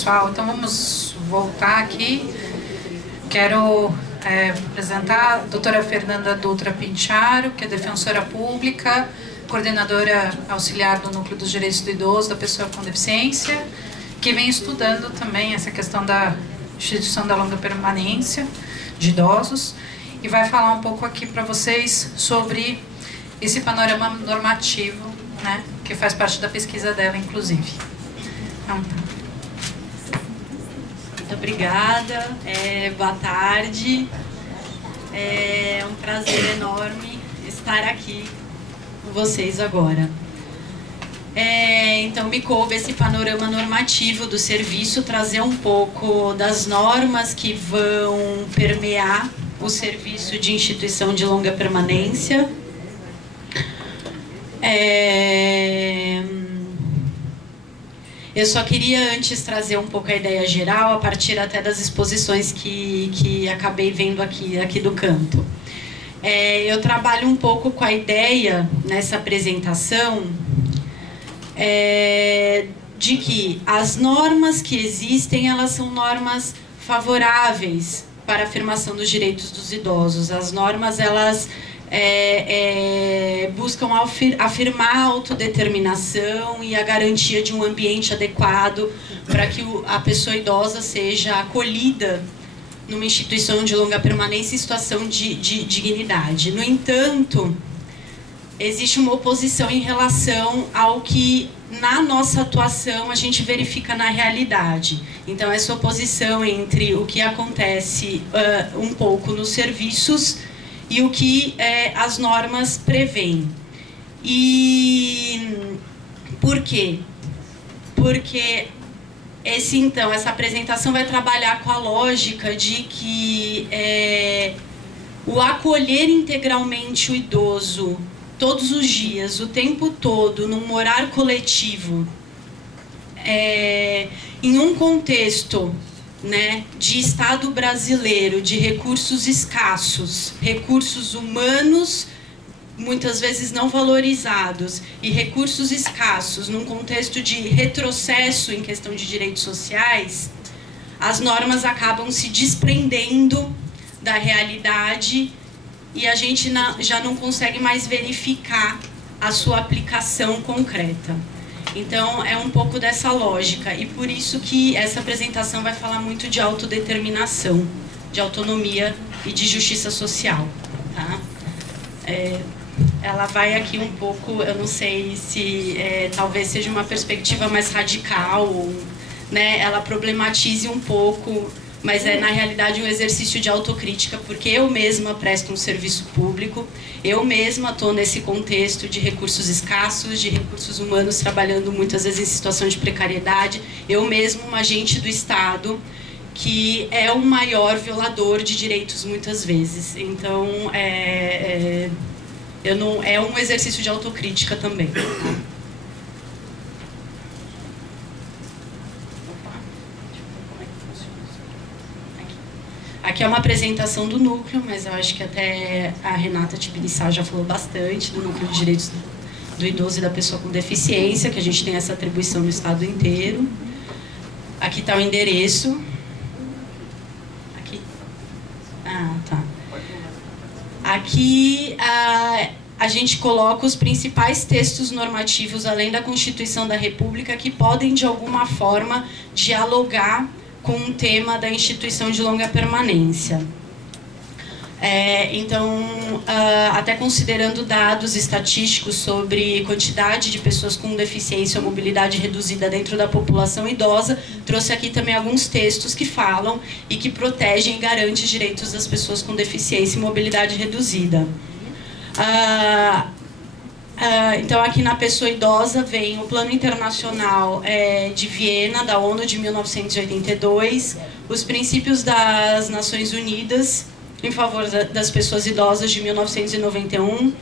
pessoal. Então vamos voltar aqui. Quero apresentar a doutora Fernanda Dutra Pincharo, que é defensora pública, coordenadora auxiliar do Núcleo dos Direitos do Idoso, da pessoa com deficiência, que vem estudando também essa questão da instituição da longa permanência de idosos, e vai falar um pouco aqui para vocês sobre esse panorama normativo, né, que faz parte da pesquisa dela, inclusive. Então, muito obrigada, boa tarde, é um prazer enorme estar aqui com vocês agora. Então me coube esse panorama normativo do serviço, trazer um pouco das normas que vão permear o serviço de instituição de longa permanência. Eu só queria antes trazer um pouco a ideia geral, a partir até das exposições que acabei vendo aqui do canto. Eu trabalho um pouco com a ideia, nessa apresentação, de que as normas que existem, elas são normas favoráveis para a afirmação dos direitos dos idosos. As normas, elas buscam afirmar a autodeterminação e a garantia de um ambiente adequado para que a pessoa idosa seja acolhida numa instituição de longa permanência em situação de dignidade. No entanto, existe uma oposição em relação ao que, na nossa atuação, a gente verifica na realidade. Então, essa oposição entre o que acontece um pouco nos serviços e o que as normas prevêem. E por quê? Porque essa apresentação vai trabalhar com a lógica de que o acolher integralmente o idoso todos os dias, o tempo todo, num morar coletivo, em um contexto, né, de Estado brasileiro, de recursos escassos, recursos humanos muitas vezes não valorizados e recursos escassos, num contexto de retrocesso em questão de direitos sociais, as normas acabam se desprendendo da realidade e a gente já não consegue mais verificar a sua aplicação concreta. Então, é um pouco dessa lógica, e por isso que essa apresentação vai falar muito de autodeterminação, de autonomia e de justiça social. Tá? Ela vai aqui um pouco, eu não sei se talvez seja uma perspectiva mais radical, né? Ela problematize um pouco, mas na realidade um exercício de autocrítica, porque eu mesma presto um serviço público, eu mesma estou nesse contexto de recursos escassos, de recursos humanos, trabalhando muitas vezes em situação de precariedade, eu mesma uma agente do Estado, que é o maior violador de direitos muitas vezes. Então, é um exercício de autocrítica também. Aqui é uma apresentação do núcleo, mas eu acho que até a Renata Tibiriçá já falou bastante do núcleo de direitos do idoso e da pessoa com deficiência, que a gente tem essa atribuição no estado inteiro. Aqui está o endereço. Aqui. Ah, tá. Aqui a gente coloca os principais textos normativos, além da Constituição da República, que podem, de alguma forma, dialogar com o tema da instituição de longa permanência. Então, até considerando dados estatísticos sobre quantidade de pessoas com deficiência ou mobilidade reduzida dentro da população idosa, trouxe aqui também alguns textos que falam e que protegem e garantem os direitos das pessoas com deficiência e mobilidade reduzida. Então, aqui na pessoa idosa vem o Plano Internacional de Viena, da ONU, de 1982, os princípios das Nações Unidas em favor das pessoas idosas, de 1991,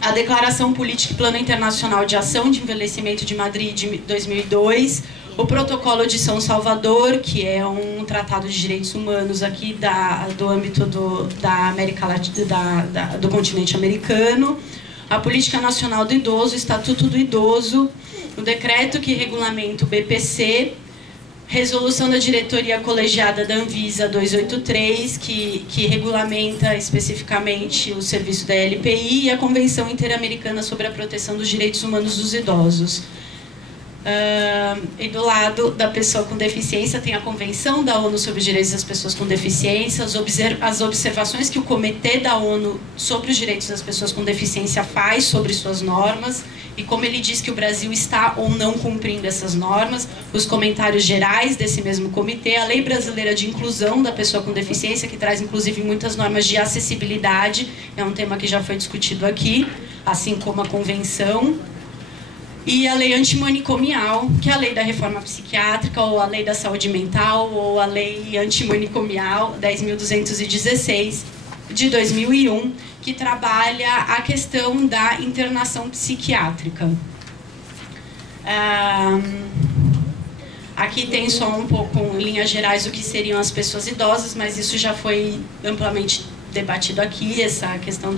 a Declaração Política e Plano Internacional de Ação de Envelhecimento de Madrid, de 2002, o Protocolo de São Salvador, que é um tratado de direitos humanos aqui do âmbito da América Latina, do continente americano, a Política Nacional do Idoso, o Estatuto do Idoso, o decreto que regulamenta o BPC, resolução da diretoria colegiada da Anvisa 283, que regulamenta especificamente o serviço da LPI, e a Convenção Interamericana sobre a Proteção dos Direitos Humanos dos Idosos. E do lado da pessoa com deficiência tem a Convenção da ONU sobre os Direitos das Pessoas com Deficiência, as observações que o Comitê da ONU sobre os Direitos das Pessoas com Deficiência faz sobre suas normas, e como ele diz que o Brasil está ou não cumprindo essas normas, os comentários gerais desse mesmo comitê, a Lei Brasileira de Inclusão da Pessoa com Deficiência, que traz inclusive muitas normas de acessibilidade, é um tema que já foi discutido aqui, assim como a Convenção, e a Lei Antimanicomial, que é a Lei da Reforma Psiquiátrica, ou a Lei da Saúde Mental, ou a Lei Antimanicomial 10.216, de 2001, que trabalha a questão da internação psiquiátrica. Aqui tem só um pouco, em linhas gerais, o que seriam as pessoas idosas, mas isso já foi amplamente debatido aqui, essa questão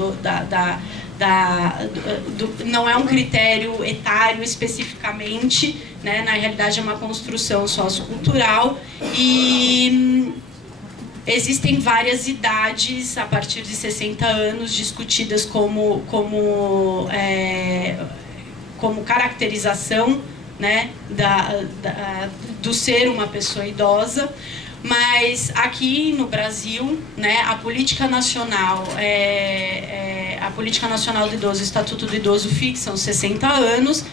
não é um critério etário especificamente, né? Na realidade é uma construção sociocultural, e existem várias idades a partir de 60 anos discutidas como caracterização, né, do ser uma pessoa idosa. Mas aqui no Brasil, né, a política nacional do idoso, o Estatuto do Idoso fixam 60 anos,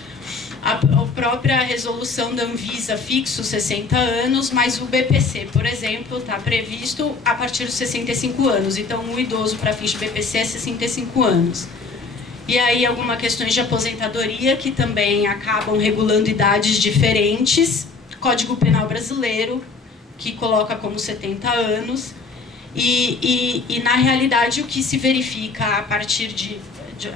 a própria resolução da Anvisa fixa os 60 anos, mas o BPC, por exemplo, está previsto a partir dos 65 anos. Então, o idoso para fins de BPC é 65 anos. E aí, algumas questões de aposentadoria que também acabam regulando idades diferentes. Código Penal Brasileiro, que coloca como 70 anos. E na realidade, o que se verifica a partir de...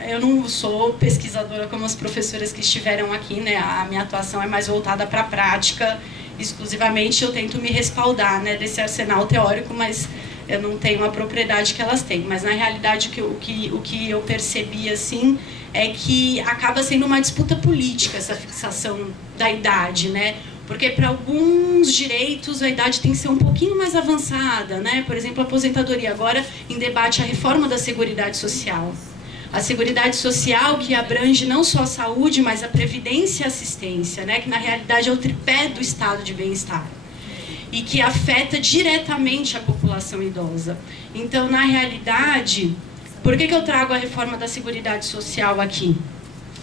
Eu não sou pesquisadora como as professoras que estiveram aqui, né? A minha atuação é mais voltada para a prática, exclusivamente. Eu tento me respaldar, né, desse arsenal teórico, mas eu não tenho a propriedade que elas têm. Mas, na realidade, o que eu percebi, assim, é que acaba sendo uma disputa política essa fixação da idade, né? Porque para alguns direitos a idade tem que ser um pouquinho mais avançada, né? Por exemplo, a aposentadoria. Agora, em debate, a reforma da Seguridade Social. A Seguridade Social, que abrange não só a saúde, mas a previdência e a assistência, né? Que na realidade é o tripé do estado de bem-estar. E que afeta diretamente a população idosa. Então, na realidade, por que eu trago a reforma da Seguridade Social aqui?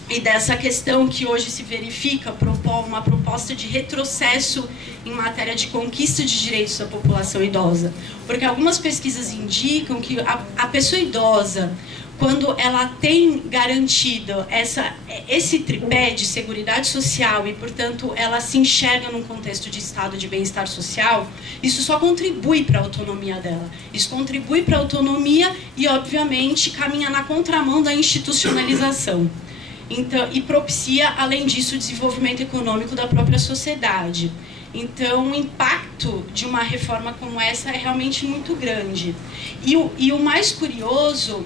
E dessa questão que hoje se verifica uma proposta de retrocesso em matéria de conquista de direitos da população idosa. Porque algumas pesquisas indicam que a pessoa idosa, quando ela tem garantido esse tripé de seguridade social e, portanto, ela se enxerga num contexto de estado de bem-estar social, isso só contribui para a autonomia dela. Isso contribui para a autonomia e, obviamente, caminha na contramão da institucionalização. Então, e propicia, além disso, o desenvolvimento econômico da própria sociedade. Então, o impacto de uma reforma como essa é realmente muito grande. E o mais curioso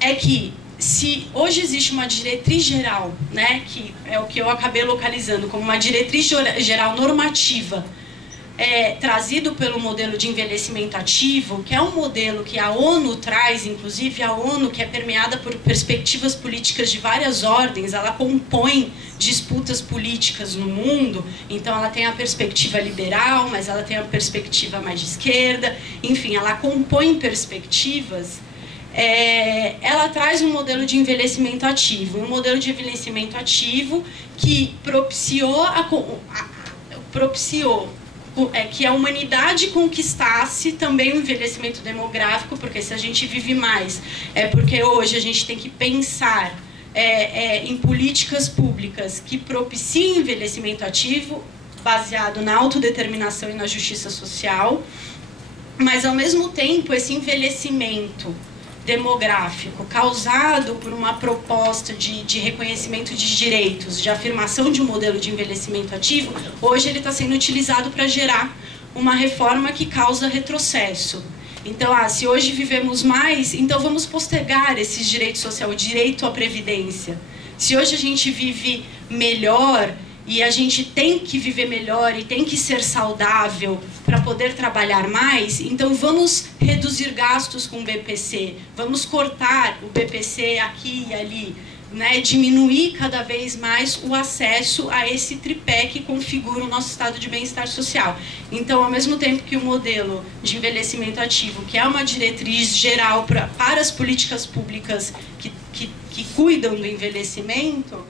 é que, se hoje existe uma diretriz geral, né, que é o que eu acabei localizando como uma diretriz geral normativa, trazido pelo modelo de envelhecimento ativo, que é um modelo que a ONU traz, inclusive a ONU, que é permeada por perspectivas políticas de várias ordens, ela compõe disputas políticas no mundo, então ela tem a perspectiva liberal, mas ela tem a perspectiva mais de esquerda, enfim, ela compõe perspectivas. Ela traz um modelo de envelhecimento ativo, que propiciou que a humanidade conquistasse também o envelhecimento demográfico, porque se a gente vive mais, é porque hoje a gente tem que pensar em políticas públicas que propiciem envelhecimento ativo, baseado na autodeterminação e na justiça social, mas, ao mesmo tempo, esse envelhecimento demográfico causado por uma proposta de reconhecimento de direitos, de afirmação de um modelo de envelhecimento ativo, hoje ele está sendo utilizado para gerar uma reforma que causa retrocesso. Então, se hoje vivemos mais, então vamos postergar esses direitos sociais, o direito à previdência. Se hoje a gente vive melhor, e a gente tem que viver melhor e tem que ser saudável para poder trabalhar mais, então vamos reduzir gastos com o BPC, vamos cortar o BPC aqui e ali, né, diminuir cada vez mais o acesso a esse tripé que configura o nosso estado de bem-estar social. Então, ao mesmo tempo que o modelo de envelhecimento ativo, que é uma diretriz geral para as políticas públicas que cuidam do envelhecimento,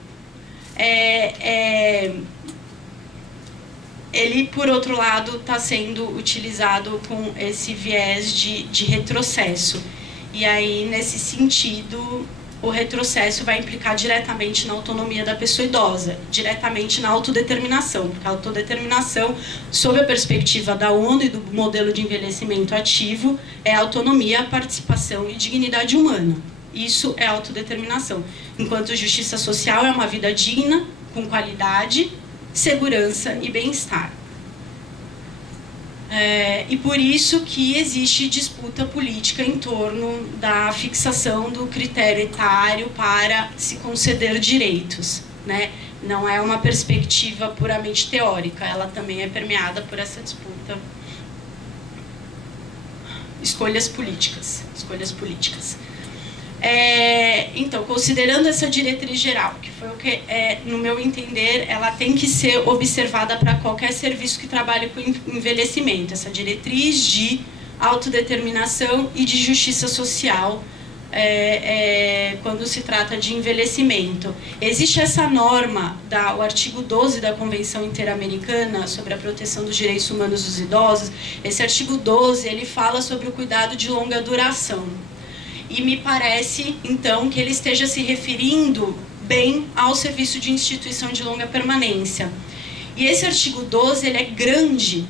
ele, por outro lado, está sendo utilizado com esse viés de retrocesso. E aí, nesse sentido, o retrocesso vai implicar diretamente na autonomia da pessoa idosa, diretamente na autodeterminação, porque a autodeterminação, sob a perspectiva da ONU e do modelo de envelhecimento ativo, é autonomia, participação e dignidade humana. Isso é autodeterminação. Enquanto justiça social é uma vida digna, com qualidade, segurança e bem-estar. E por isso que existe disputa política em torno da fixação do critério etário para se conceder direitos, né? Não é uma perspectiva puramente teórica, ela também é permeada por essa disputa. Escolhas políticas. Então, considerando essa diretriz geral, que foi o que, no meu entender, ela tem que ser observada para qualquer serviço que trabalhe com envelhecimento, essa diretriz de autodeterminação e de justiça social quando se trata de envelhecimento. Existe essa norma, o artigo 12 da Convenção Interamericana sobre a Proteção dos Direitos Humanos dos Idosos. Esse artigo 12, ele fala sobre o cuidado de longa duração. E me parece, então, que ele esteja se referindo bem ao serviço de instituição de longa permanência. E esse artigo 12, ele é grande.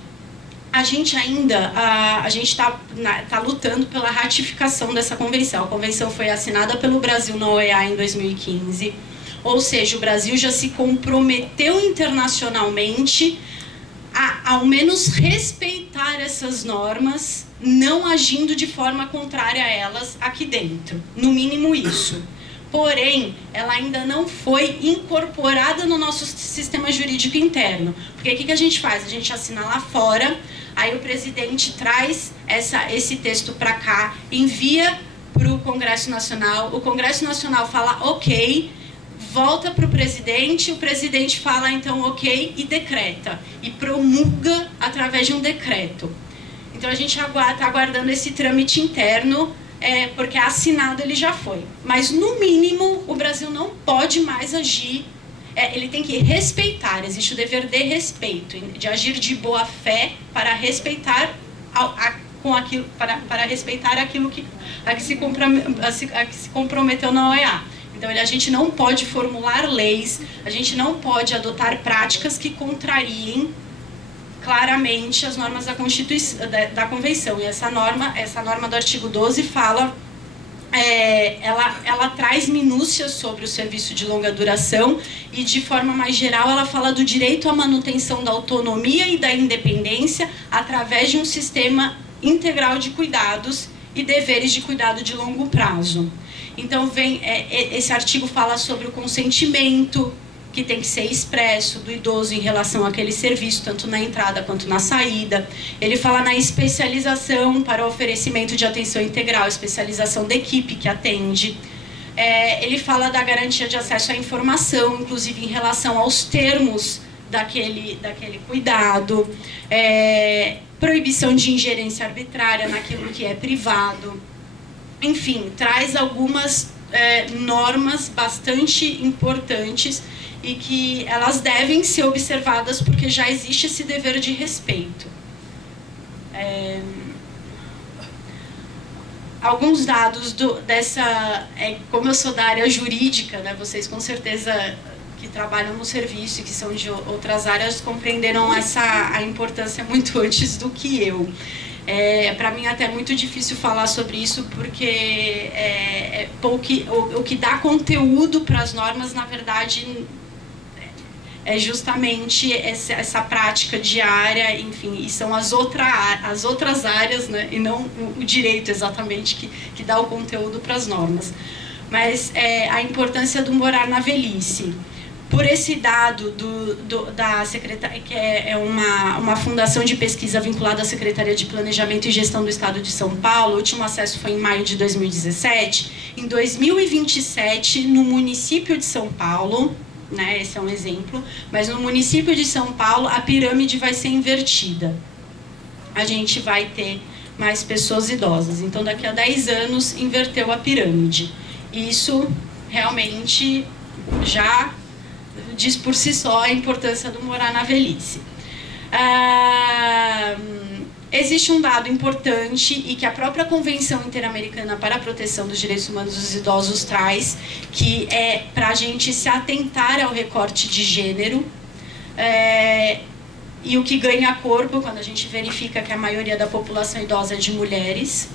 A gente está lutando pela ratificação dessa convenção. A convenção foi assinada pelo Brasil na OEA em 2015. Ou seja, o Brasil já se comprometeu internacionalmente a, ao menos, respeitar essas normas, não agindo de forma contrária a elas aqui dentro, no mínimo isso. Porém, ela ainda não foi incorporada no nosso sistema jurídico interno. Porque o que a gente faz? A gente assina lá fora, aí o presidente traz esse texto para cá, envia para o Congresso Nacional, o Congresso Nacional fala ok, volta para o presidente fala então ok e decreta, e promulga através de um decreto. Então, a gente está aguardando esse trâmite interno, porque assinado ele já foi. Mas, no mínimo, o Brasil não pode mais agir, ele tem que respeitar, existe o dever de respeito, de agir de boa fé para respeitar, respeitar aquilo a que se comprometeu na OEA. Então, a gente não pode formular leis, a gente não pode adotar práticas que contrariem claramente as normas da Convenção. E essa norma do artigo 12 fala, ela traz minúcias sobre o serviço de longa duração e, de forma mais geral, ela fala do direito à manutenção da autonomia e da independência através de um sistema integral de cuidados e deveres de cuidado de longo prazo. Então, esse artigo fala sobre o consentimento, que tem que ser expresso do idoso em relação àquele serviço, tanto na entrada quanto na saída. Ele fala na especialização para o oferecimento de atenção integral, especialização da equipe que atende. Ele fala da garantia de acesso à informação, inclusive em relação aos termos daquele cuidado, proibição de ingerência arbitrária naquilo que é privado. Enfim, traz algumas normas bastante importantes e que elas devem ser observadas porque já existe esse dever de respeito. Alguns dados como eu sou da área jurídica, né, vocês com certeza que trabalham no serviço e que são de outras áreas compreenderam a importância muito antes do que eu. Para mim até é muito difícil falar sobre isso porque o que dá conteúdo para as normas, na verdade, é justamente essa prática diária, enfim, e são as outras áreas, né, e não o direito exatamente que dá o conteúdo para as normas. Mas a importância do morar na velhice. por esse dado da Secretaria, que é uma fundação de pesquisa vinculada à Secretaria de Planejamento e Gestão do Estado de São Paulo. O último acesso foi em maio de 2017. Em 2027, no município de São Paulo, né, esse é um exemplo, mas no município de São Paulo a pirâmide vai ser invertida. A gente vai ter mais pessoas idosas. Então, daqui a 10 anos, inverteu a pirâmide. Isso realmente já diz por si só a importância do morar na velhice. Existe um dado importante e que a própria Convenção Interamericana para a Proteção dos Direitos Humanos dos Idosos traz, que é para a gente se atentar ao recorte de gênero, e o que ganha corpo quando a gente verifica que a maioria da população idosa é de mulheres.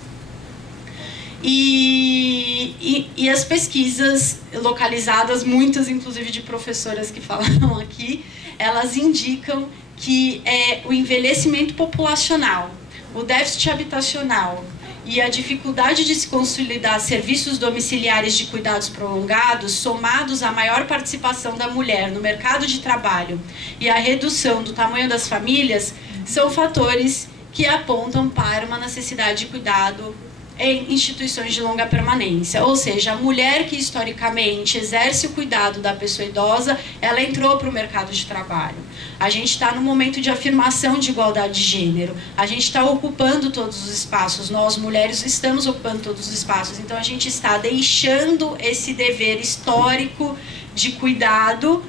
E as pesquisas localizadas, muitas inclusive de professoras que falaram aqui, elas indicam que o envelhecimento populacional, o déficit habitacional e a dificuldade de se consolidar serviços domiciliares de cuidados prolongados, somados à maior participação da mulher no mercado de trabalho e à redução do tamanho das famílias, são fatores que apontam para uma necessidade de cuidado em instituições de longa permanência. Ou seja, a mulher que historicamente exerce o cuidado da pessoa idosa, ela entrou para o mercado de trabalho. A gente está no momento de afirmação de igualdade de gênero. A gente está ocupando todos os espaços. Nós, mulheres, estamos ocupando todos os espaços. Então, a gente está deixando esse dever histórico de cuidado,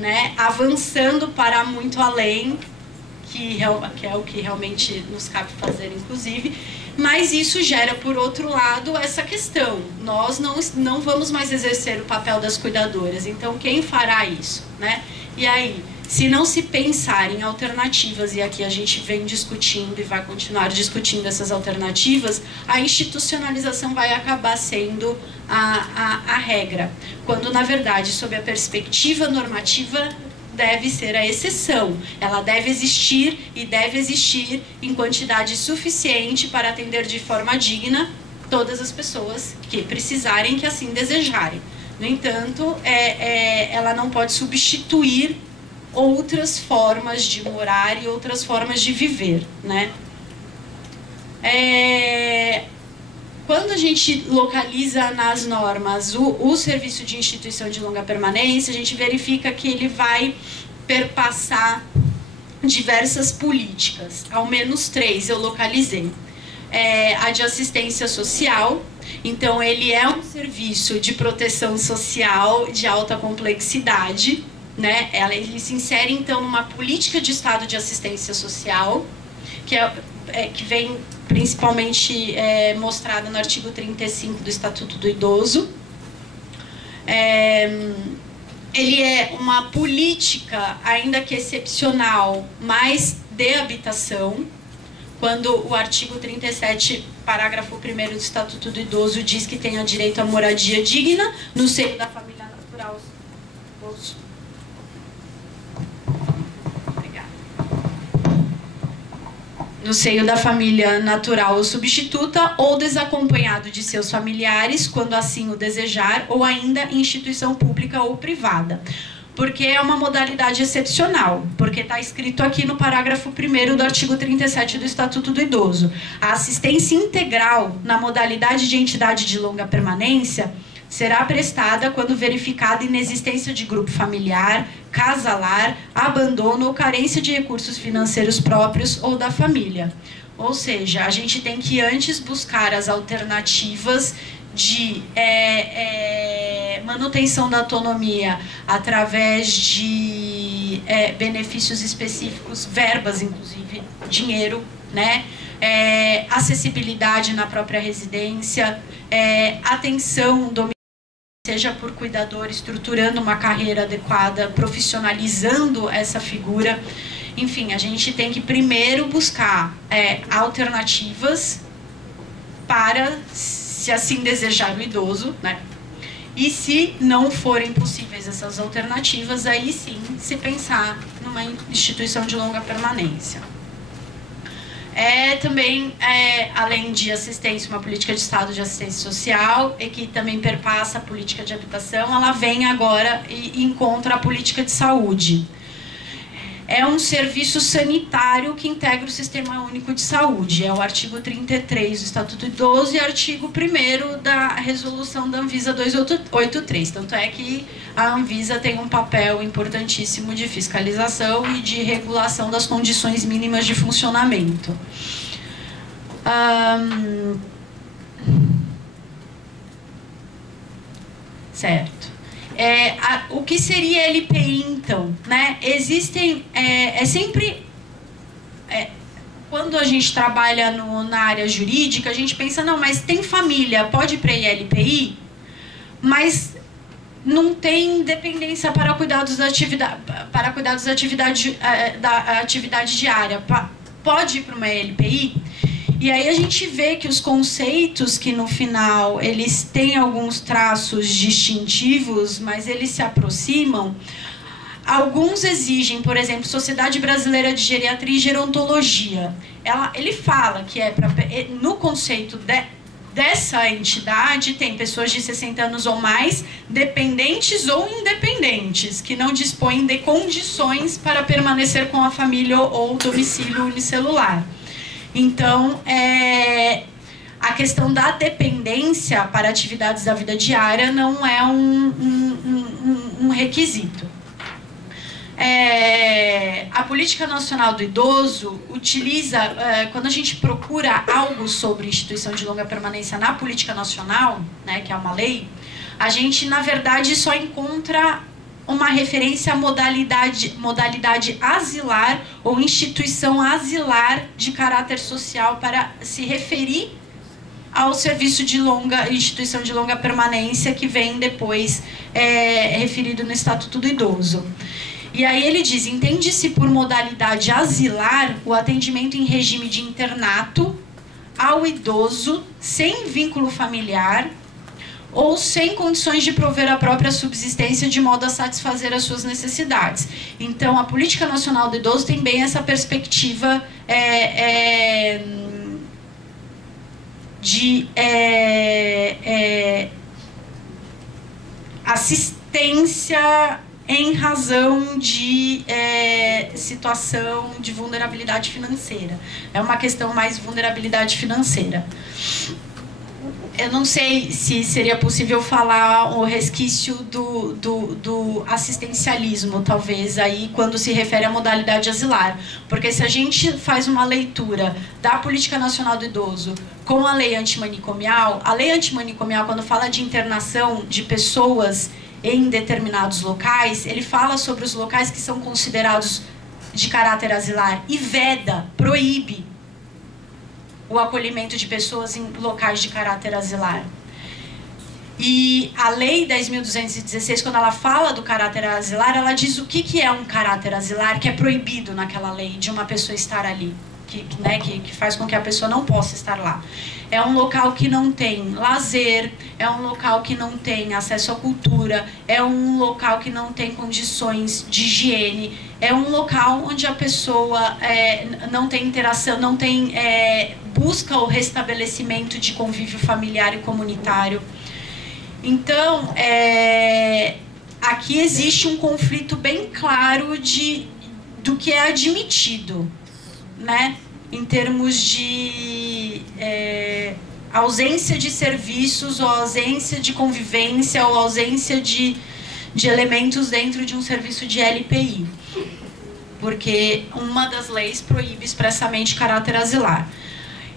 né, avançando para muito além, que é o que realmente nos cabe fazer, inclusive. Mas isso gera, por outro lado, essa questão. Nós não vamos mais exercer o papel das cuidadoras. Então, quem fará isso, né? E aí, se não se pensar em alternativas, e aqui a gente vem discutindo e vai continuar discutindo essas alternativas, a institucionalização vai acabar sendo a regra. Quando, na verdade, sob a perspectiva normativa, deve ser a exceção. Ela deve existir e deve existir em quantidade suficiente para atender de forma digna todas as pessoas que precisarem, que assim desejarem. No entanto, ela não pode substituir outras formas de morar e outras formas de viver, né? Quando a gente localiza nas normas o serviço de instituição de longa permanência, a gente verifica que ele vai perpassar diversas políticas, ao menos 3 eu localizei. A de assistência social, então ele é um serviço de proteção social de alta complexidade, né? Ele se insere então numa política de estado de assistência social, que vem principalmente mostrada no artigo 35 do Estatuto do Idoso. Ele é uma política, ainda que excepcional, mas de habitação, quando o artigo 37, parágrafo 1º do Estatuto do Idoso diz que tenha direito à moradia digna no seio da família natural. No seio da família natural ou substituta, ou desacompanhado de seus familiares, quando assim o desejar, ou ainda em instituição pública ou privada. Porque é uma modalidade excepcional, porque está escrito aqui no parágrafo 1º do artigo 37 do Estatuto do Idoso. A assistência integral na modalidade de entidade de longa permanência será prestada quando verificada inexistência de grupo familiar, casalar, abandono ou carência de recursos financeiros próprios ou da família. Ou seja, a gente tem que antes buscar as alternativas de manutenção da autonomia através de benefícios específicos, verbas, inclusive, dinheiro, né? Acessibilidade na própria residência, atenção domiciliar, seja por cuidador, estruturando uma carreira adequada, profissionalizando essa figura. Enfim, a gente tem que primeiro buscar alternativas para, se assim desejar o idoso, né? E se não forem possíveis essas alternativas, aí sim se pensar numa instituição de longa permanência. é também, além de assistência, uma política de Estado de assistência social, e que também perpassa a política de habitação, ela vem agora e encontra a política de saúde. É um serviço sanitário que integra o Sistema Único de Saúde. É o artigo 33 do Estatuto do Idoso e artigo 1º da Resolução da Anvisa 283. Tanto é que a Anvisa tem um papel importantíssimo de fiscalização e de regulação das condições mínimas de funcionamento. Certo. O que seria LPI, então? Né? Existem, quando a gente trabalha na área jurídica, a gente pensa, não, mas tem família, pode ir para LPI, mas não tem dependência para cuidados da atividade diária. Pode ir para uma LPI? E aí a gente vê que os conceitos que no final eles têm alguns traços distintivos, mas eles se aproximam. Alguns exigem, por exemplo, Sociedade Brasileira de Geriatria e Gerontologia. Ele fala que no conceito dessa entidade tem pessoas de 60 anos ou mais, dependentes ou independentes, que não dispõem de condições para permanecer com a família ou domicílio unicelular. Então, a questão da dependência para atividades da vida diária não é um requisito. A Política Nacional do Idoso utiliza, quando a gente procura algo sobre instituição de longa permanência na Política Nacional, né, que é uma lei, a gente, na verdade, só encontra uma referência à modalidade asilar ou instituição asilar de caráter social para se referir ao serviço de instituição de longa permanência que vem depois referido no Estatuto do Idoso. E aí ele diz, entende-se por modalidade asilar o atendimento em regime de internato ao idoso sem vínculo familiar ou sem condições de prover a própria subsistência de modo a satisfazer as suas necessidades. Então, a Política Nacional do Idoso tem bem essa perspectiva de assistência em razão de situação de vulnerabilidade financeira. É uma questão mais vulnerabilidade financeira. Eu não sei se seria possível falar o resquício do assistencialismo, talvez, aí, quando se refere à modalidade asilar. Porque se a gente faz uma leitura da Política Nacional do Idoso com a lei antimanicomial, quando fala de internação de pessoas em determinados locais, ele fala sobre os locais que são considerados de caráter asilar e veda, proíbe o acolhimento de pessoas em locais de caráter asilar. E a Lei 10.216, quando ela fala do caráter asilar, ela diz o que é um caráter asilar que é proibido naquela lei de uma pessoa estar ali, que faz com que a pessoa não possa estar lá. É um local que não tem lazer, é um local que não tem acesso à cultura, é um local que não tem condições de higiene, é um local onde a pessoa não tem interação, não tem busca o restabelecimento de convívio familiar e comunitário. Então, aqui existe um conflito bem claro do que é admitido, né? Em termos de ausência de serviços, ou ausência de convivência, ou ausência de elementos dentro de um serviço de LPI. Porque uma das leis proíbe expressamente caráter asilar.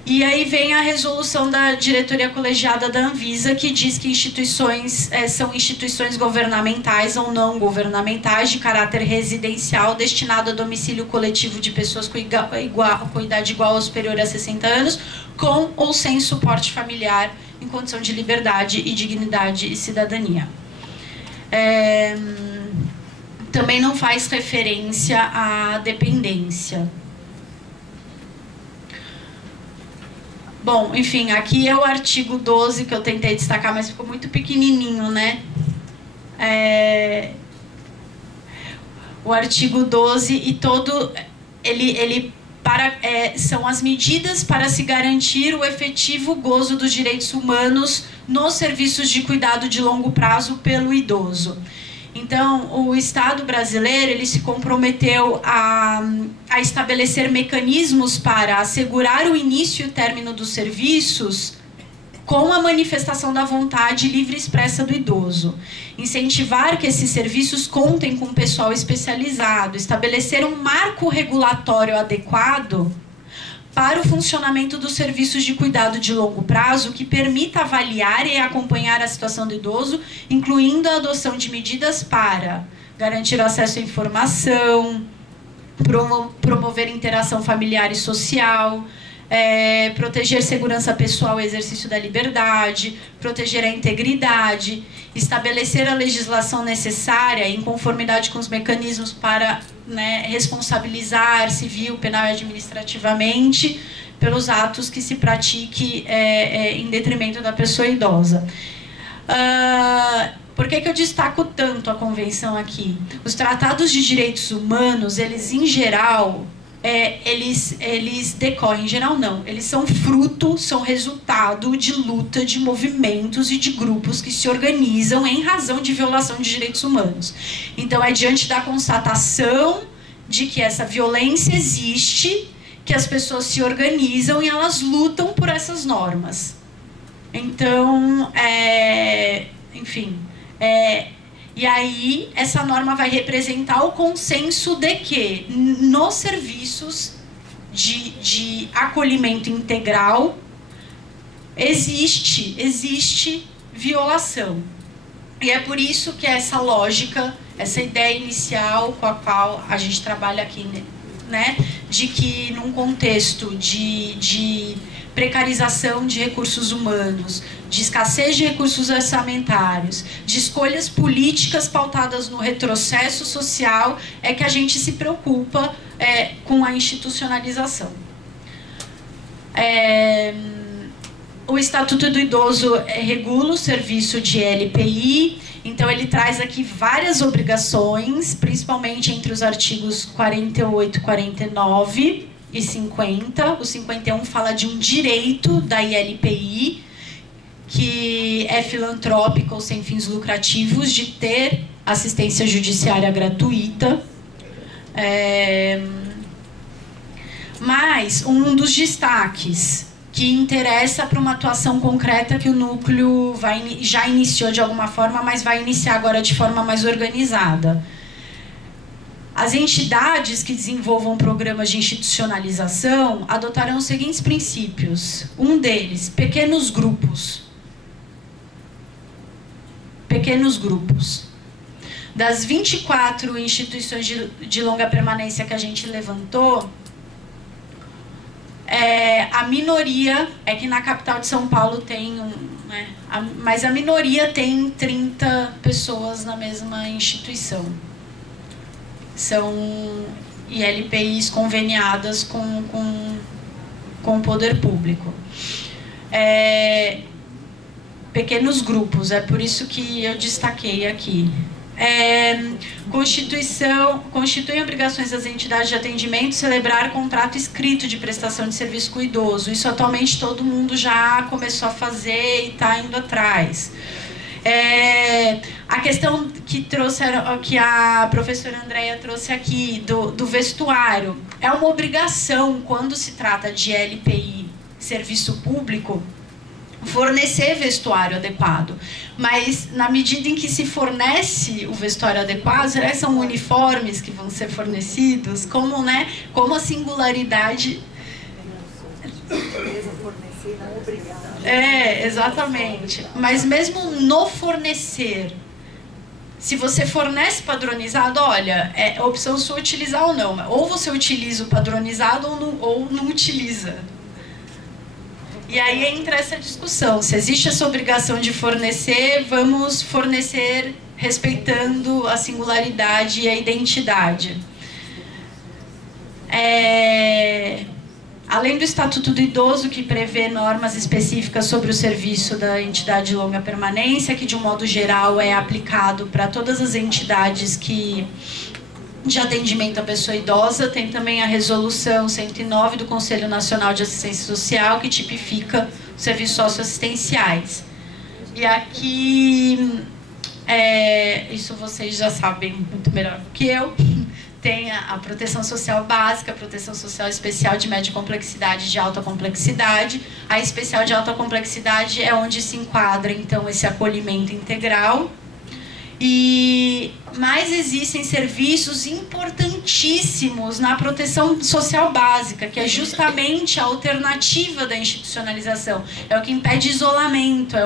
E aí vem a resolução da diretoria colegiada da Anvisa, que diz que instituições são instituições governamentais ou não governamentais de caráter residencial destinado a domicílio coletivo de pessoas com idade igual ou superior a 60 anos, com ou sem suporte familiar, em condição de liberdade e dignidade e cidadania. Também não faz referência à dependência. Bom, enfim, aqui é o artigo 12 que eu tentei destacar, mas ficou muito pequenininho, né? O artigo 12 e todo... Ele são as medidas para se garantir o efetivo gozo dos direitos humanos nos serviços de cuidado de longo prazo pelo idoso. Então, o Estado brasileiro ele se comprometeu a estabelecer mecanismos para assegurar o início e o término dos serviços com a manifestação da vontade livre e expressa do idoso. Incentivar que esses serviços contem com pessoal especializado, estabelecer um marco regulatório adequado para o funcionamento dos serviços de cuidado de longo prazo que permita avaliar e acompanhar a situação do idoso, incluindo a adoção de medidas para garantir o acesso à informação, promover interação familiar e social, proteger segurança pessoal e exercício da liberdade, proteger a integridade, estabelecer a legislação necessária em conformidade com os mecanismos para responsabilizar civil, penal e administrativamente pelos atos que se pratique em detrimento da pessoa idosa. Por que eu destaco tanto a convenção aqui? Os tratados de direitos humanos, eles em geral, eles decorrem, em geral não, eles são fruto, são resultado de luta de movimentos e de grupos que se organizam em razão de violação de direitos humanos. Então é diante da constatação de que essa violência existe, que as pessoas se organizam e elas lutam por essas normas. Então, enfim, e aí, essa norma vai representar o consenso de que nos serviços de acolhimento integral existe violação. E é por isso que essa lógica, essa ideia inicial com a qual a gente trabalha aqui, de que num contexto de precarização de recursos humanos, de escassez de recursos orçamentários, de escolhas políticas pautadas no retrocesso social, é que a gente se preocupa com a institucionalização. O Estatuto do Idoso regula o serviço de LPI, então ele traz aqui várias obrigações, principalmente entre os artigos 48, 49 e 50. O 51 fala de um direito da ILPI, que é filantrópico ou sem fins lucrativos, de ter assistência judiciária gratuita. Mas um dos destaques que interessa para uma atuação concreta que o núcleo já iniciou de alguma forma, mas vai iniciar agora de forma mais organizada. As entidades que desenvolvam programas de institucionalização adotarão os seguintes princípios. Um deles, pequenos grupos. Pequenos grupos. Das 24 instituições de longa permanência que a gente levantou, a minoria, que na capital de São Paulo tem mas a minoria tem 30 pessoas na mesma instituição. São ILPIs conveniadas com o poder público. Pequenos grupos, é por isso que eu destaquei aqui. Constituem obrigações das entidades de atendimento celebrar contrato escrito de prestação de serviço com o idoso. Isso atualmente todo mundo já começou a fazer e está indo atrás. A questão que a professora Andréia trouxe aqui, do vestuário, é uma obrigação, quando se trata de LPI, serviço público, fornecer vestuário adequado. Mas, na medida em que se fornece o vestuário adequado, são uniformes que vão ser fornecidos, como a singularidade... exatamente. Mas mesmo no fornecer, se você fornece padronizado, olha, é opção sua utilizar ou não. Ou você utiliza o padronizado ou não utiliza. E aí entra essa discussão. Se existe essa obrigação de fornecer, vamos fornecer respeitando a singularidade e a identidade. Além do Estatuto do Idoso, que prevê normas específicas sobre o serviço da entidade de longa permanência, que de um modo geral é aplicado para todas as entidades que de atendimento à pessoa idosa. Tem também a resolução 109 do Conselho Nacional de Assistência Social, que tipifica os serviços socioassistenciais. E aqui, isso vocês já sabem muito melhor do que eu, tem a proteção social básica, a proteção social especial de média complexidade e de alta complexidade. A especial de alta complexidade é onde se enquadra, então, esse acolhimento integral. Mas existem serviços importantíssimos na proteção social básica, que é justamente a alternativa da institucionalização. É o que impede isolamento, é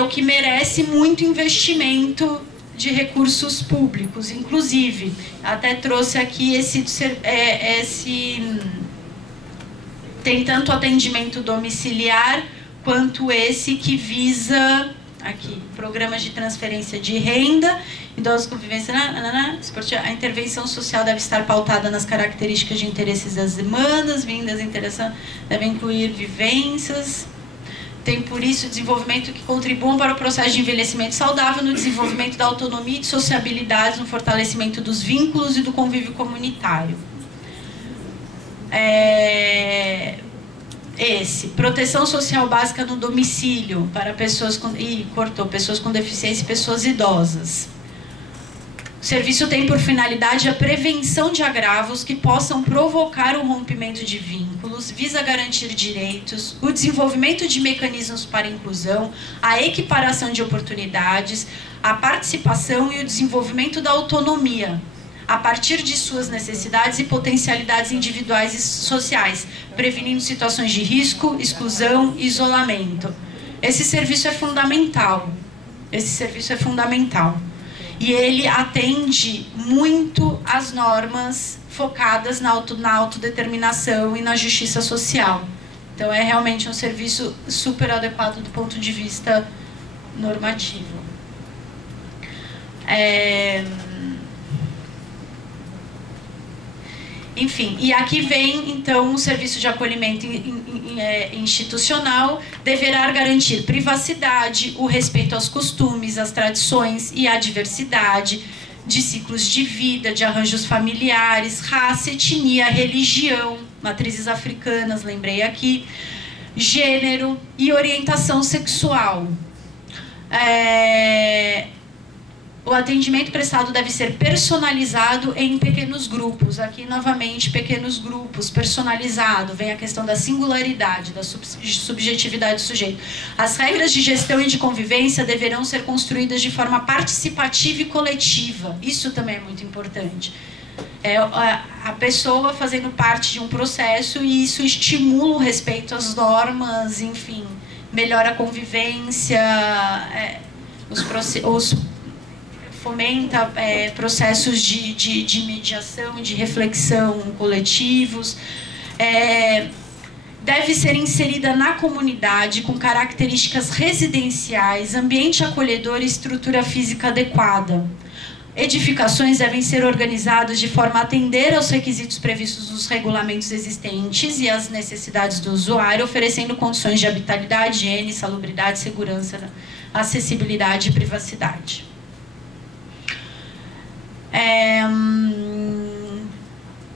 o que merece muito investimento de recursos públicos. Inclusive, até trouxe aqui tem tanto atendimento domiciliar quanto esse que visa aqui, programas de transferência de renda, idosos com vivência, a intervenção social deve estar pautada nas características de interesses das demandas, vindas interessantes, deve incluir vivências. Tem, por isso, desenvolvimento que contribuam para o processo de envelhecimento saudável, no desenvolvimento da autonomia e de sociabilidade, no fortalecimento dos vínculos e do convívio comunitário. Proteção social básica no domicílio para pessoas com deficiência e pessoas idosas. O serviço tem por finalidade a prevenção de agravos que possam provocar o rompimento de vínculos, visa garantir direitos, o desenvolvimento de mecanismos para a inclusão, a equiparação de oportunidades, a participação e o desenvolvimento da autonomia, a partir de suas necessidades e potencialidades individuais e sociais, prevenindo situações de risco, exclusão e isolamento. Esse serviço é fundamental. E ele atende muito às normas focadas na autodeterminação e na justiça social. Então, é realmente um serviço super adequado do ponto de vista normativo. Enfim, e aqui vem, então, o serviço de acolhimento institucional deverá garantir privacidade, o respeito aos costumes, às tradições e à diversidade de ciclos de vida, de arranjos familiares, raça, etnia, religião, matrizes africanas, lembrei aqui, gênero e orientação sexual. O atendimento prestado deve ser personalizado em pequenos grupos. Aqui, novamente, pequenos grupos, personalizado. Vem a questão da singularidade, da subjetividade do sujeito. As regras de gestão e de convivência deverão ser construídas de forma participativa e coletiva. Isso também é muito importante. A pessoa fazendo parte de um processo e isso estimula o respeito às normas, enfim, melhora a convivência, fomenta processos de mediação, de reflexão coletivos. Deve ser inserida na comunidade com características residenciais, ambiente acolhedor e estrutura física adequada. Edificações devem ser organizadas de forma a atender aos requisitos previstos nos regulamentos existentes e às necessidades do usuário, oferecendo condições de habitabilidade, higiene, salubridade, segurança, acessibilidade e privacidade.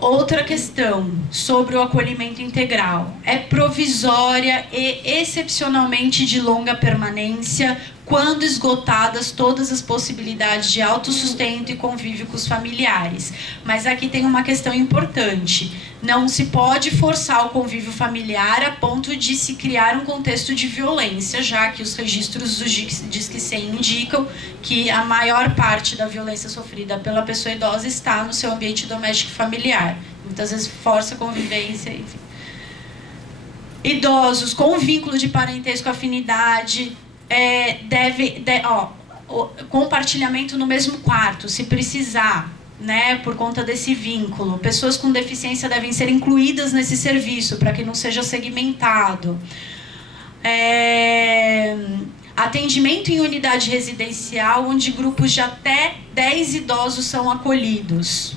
Outra questão sobre o acolhimento integral. É provisória e excepcionalmente de longa permanência quando esgotadas todas as possibilidades de autossustento e convívio com os familiares. Mas aqui tem uma questão importante. Não se pode forçar o convívio familiar a ponto de se criar um contexto de violência, já que os registros do Disque-100 indicam que a maior parte da violência sofrida pela pessoa idosa está no seu ambiente doméstico e familiar. Muitas vezes força a convivência, enfim. Idosos com vínculo de parentesco, afinidade, compartilhamento no mesmo quarto, se precisar, né, por conta desse vínculo. Pessoas com deficiência devem ser incluídas nesse serviço, para que não seja segmentado. Atendimento em unidade residencial, onde grupos de até 10 idosos são acolhidos.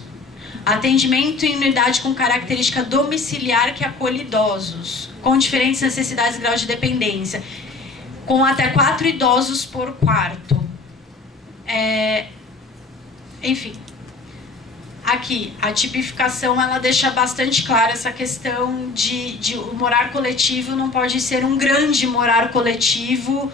Atendimento em unidade com característica domiciliar que acolhe idosos, com diferentes necessidades e grau de dependência, com até 4 idosos por quarto. enfim, aqui, a tipificação, ela deixa bastante clara essa questão de o morar coletivo não pode ser um grande morar coletivo,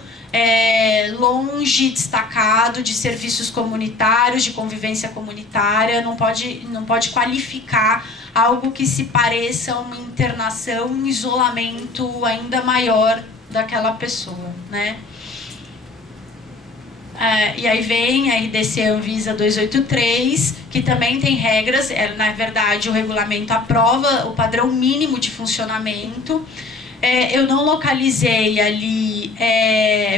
longe, destacado, de serviços comunitários, de convivência comunitária, não pode qualificar algo que se pareça a uma internação, um isolamento ainda maior daquela pessoa, né? E aí vem a RDC Anvisa 283, que também tem regras, na verdade o regulamento aprova o padrão mínimo de funcionamento. Eu não localizei ali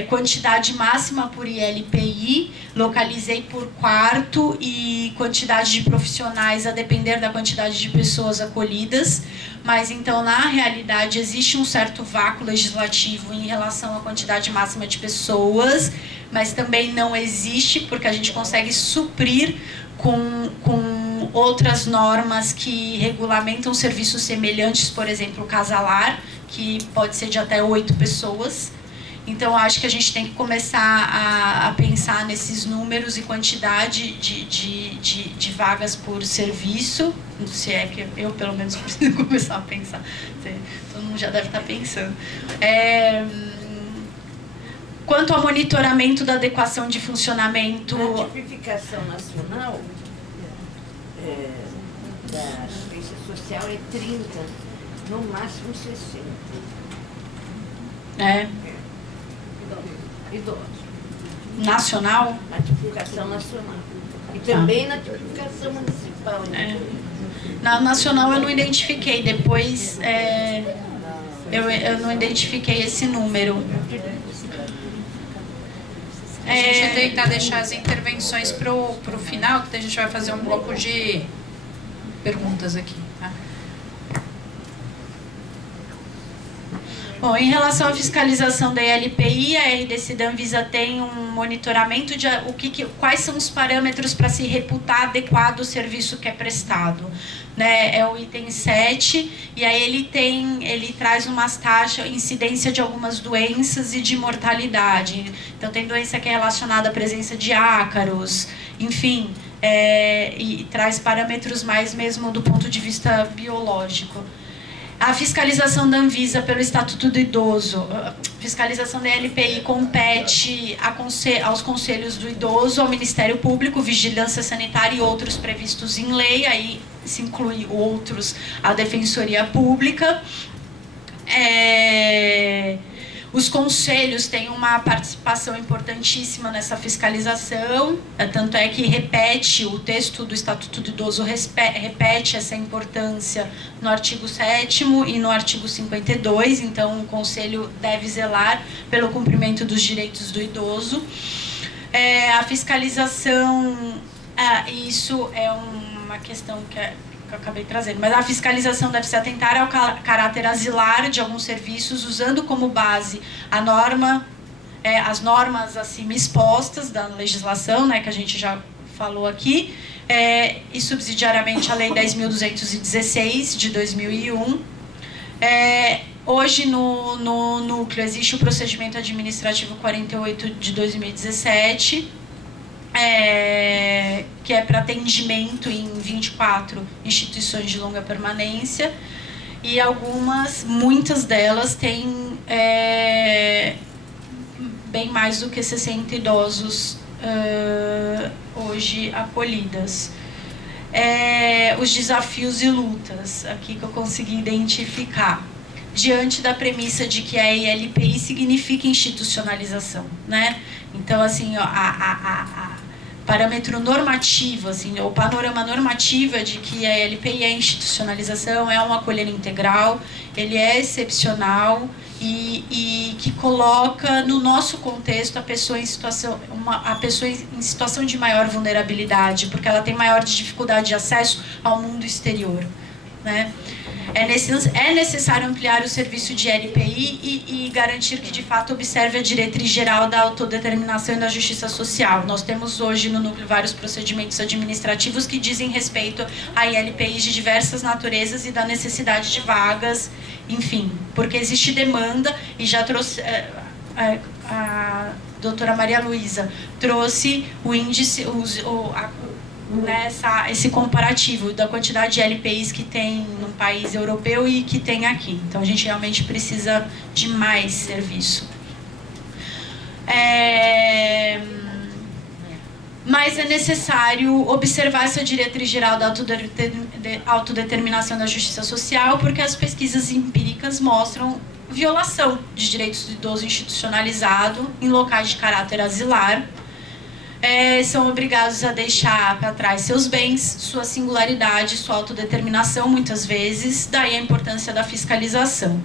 quantidade máxima por ILPI, localizei por quarto e quantidade de profissionais a depender da quantidade de pessoas acolhidas, mas então na realidade existe um certo vácuo legislativo em relação à quantidade máxima de pessoas, mas também não existe porque a gente consegue suprir com outras normas que regulamentam serviços semelhantes, por exemplo, o casalar, que pode ser de até 8 pessoas. Então, acho que a gente tem que começar a pensar nesses números e quantidade de vagas por serviço, se é que eu, pelo menos, preciso começar a pensar. Todo mundo já deve estar pensando. Quanto ao monitoramento da adequação de funcionamento... A tipificação nacional da assistência social é 30, no máximo 60. Idosos. Nacional? Na tipificação nacional. E também na tipificação municipal. Né? Na nacional eu não identifiquei, depois eu não identifiquei esse número. A gente vai tentar deixar as intervenções para o final, que a gente vai fazer um bloco de perguntas aqui. Tá? Bom, em relação à fiscalização da ILPI, a RDC da Anvisa tem um monitoramento de quais são os parâmetros para se reputar adequado o serviço que é prestado. Né? É o item 7, e aí ele traz umas taxas, incidência de algumas doenças e de mortalidade. Então, tem doença que é relacionada à presença de ácaros, enfim, e traz parâmetros mais mesmo do ponto de vista biológico. A fiscalização da Anvisa pelo Estatuto do Idoso, a fiscalização da LPI compete aos conselhos do idoso, ao Ministério Público, Vigilância Sanitária e outros previstos em lei, aí se inclui outros, a Defensoria Pública. Os conselhos têm uma participação importantíssima nessa fiscalização, tanto é que repete, o texto do Estatuto do Idoso repete essa importância no artigo 7º e no artigo 52, então o conselho deve zelar pelo cumprimento dos direitos do idoso. A fiscalização, isso é uma questão que eu acabei trazendo, mas a fiscalização deve se atentar ao caráter asilar de alguns serviços, usando como base a norma, as normas acima expostas da legislação, né, que a gente já falou aqui, e subsidiariamente a Lei 10.216 de 2001. Hoje no núcleo existe o procedimento administrativo 48 de 2017, que é para atendimento em 24 instituições de longa permanência, e muitas delas têm bem mais do que 60 idosos hoje acolhidas. Os desafios e lutas aqui que eu consegui identificar diante da premissa de que a ILPI significa institucionalização, né? Então, assim, parâmetro normativo, assim, o panorama normativo é de que a LPI é institucionalização, é um acolher integral, ele é excepcional e que coloca no nosso contexto a pessoa em situação de maior vulnerabilidade, porque ela tem maior dificuldade de acesso ao mundo exterior, né? É necessário ampliar o serviço de LPI e garantir que, de fato, observe a diretriz geral da autodeterminação e da justiça social. Nós temos hoje no núcleo vários procedimentos administrativos que dizem respeito a ILPIs de diversas naturezas e da necessidade de vagas, enfim, porque existe demanda, e já trouxe... a doutora Maria Luísa trouxe o índice, esse comparativo da quantidade de LPIs que tem no país europeu e que tem aqui. Então, a gente realmente precisa de mais serviço. Mas é necessário observar essa diretriz geral da autodeterminação da justiça social, porque as pesquisas empíricas mostram violação de direitos do idoso institucionalizado em locais de caráter asilar. São obrigados a deixar para trás seus bens, sua singularidade, sua autodeterminação, muitas vezes, daí a importância da fiscalização.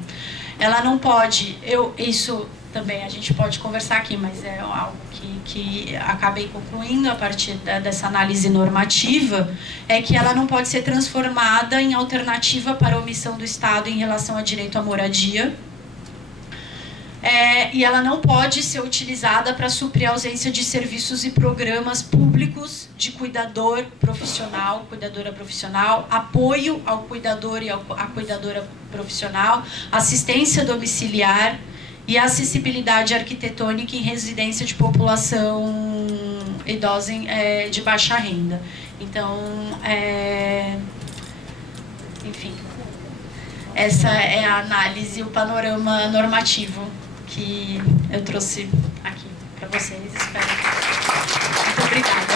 Ela não pode, isso também a gente pode conversar aqui, mas é algo que acabei concluindo a partir dessa análise normativa, é que ela não pode ser transformada em alternativa para a omissão do Estado em relação ao direito à moradia, e ela não pode ser utilizada para suprir a ausência de serviços e programas públicos de cuidador profissional, cuidadora profissional, apoio ao cuidador e à cuidadora profissional, assistência domiciliar e acessibilidade arquitetônica em residência de população idosa de baixa renda. Então, enfim, essa é a análise, o panorama normativo que eu trouxe aqui para vocês. Espero. Muito obrigada,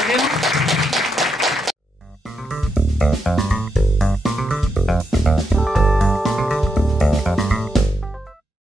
viu?